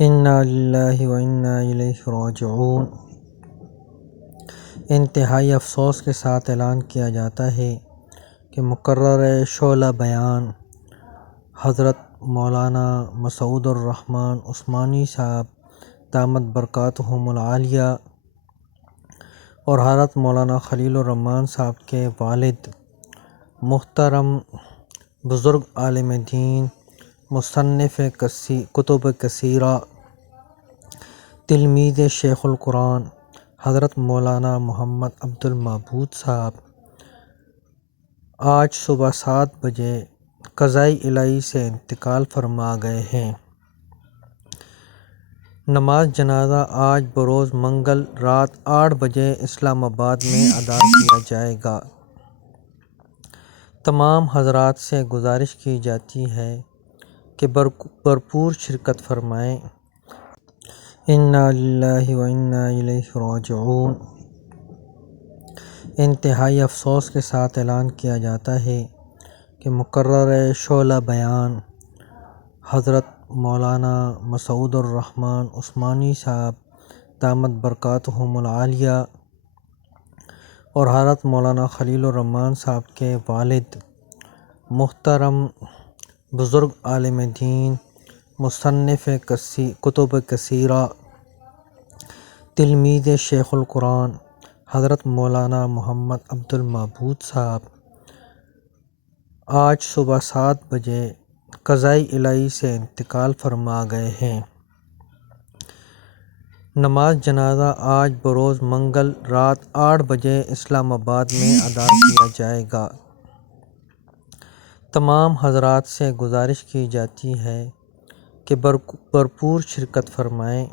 انا للہ و انا الیہ راجعون۔ انتہائی افسوس کے ساتھ اعلان کیا جاتا ہے کہ مقرر شعلہ بیان حضرت مولانا مسعود الرحمن عثمانی صاحب دامت برکاتہم العالیہ اور حضرت مولانا خلیل الرحمن صاحب کے والد محترم بزرگ عالم دین مصنف کتب کثیرہ تلمیذ شیخ القرآن حضرت مولانا محمد عبد المعبود صاحب آج صبح 7 بجے قضائے الہی سے انتقال فرما گئے ہیں۔ نماز جنازہ آج بروز منگل رات 8 بجے اسلام آباد میں ادا کیا جائے گا۔ تمام حضرات سے گزارش کی جاتی ہے کہ بھرپور شرکت فرمائیں۔ انا للہ و انا الیہ راجعون۔ انتہائی افسوس کے ساتھ اعلان کیا جاتا ہے کہ مقرر شعلہ بیان حضرت مولانا مسعود الرحمن عثمانی صاحب دامت برکاتہم العالیہ اور حضرت مولانا خلیل الرحمن صاحب کے والد محترم بزرگ عالم دین مصنف کتب کثیرہ تلمیذ شیخ القرآن حضرت مولانا محمد عبد المعبود صاحب آج صبح 7 بجے قضائے الہی سے انتقال فرما گئے ہیں۔ نماز جنازہ آج بروز منگل رات 8 بجے اسلام آباد میں ادا کیا جائے گا۔ تمام حضرات سے گزارش کی جاتی ہے کہ بھرپور شرکت فرمائیں۔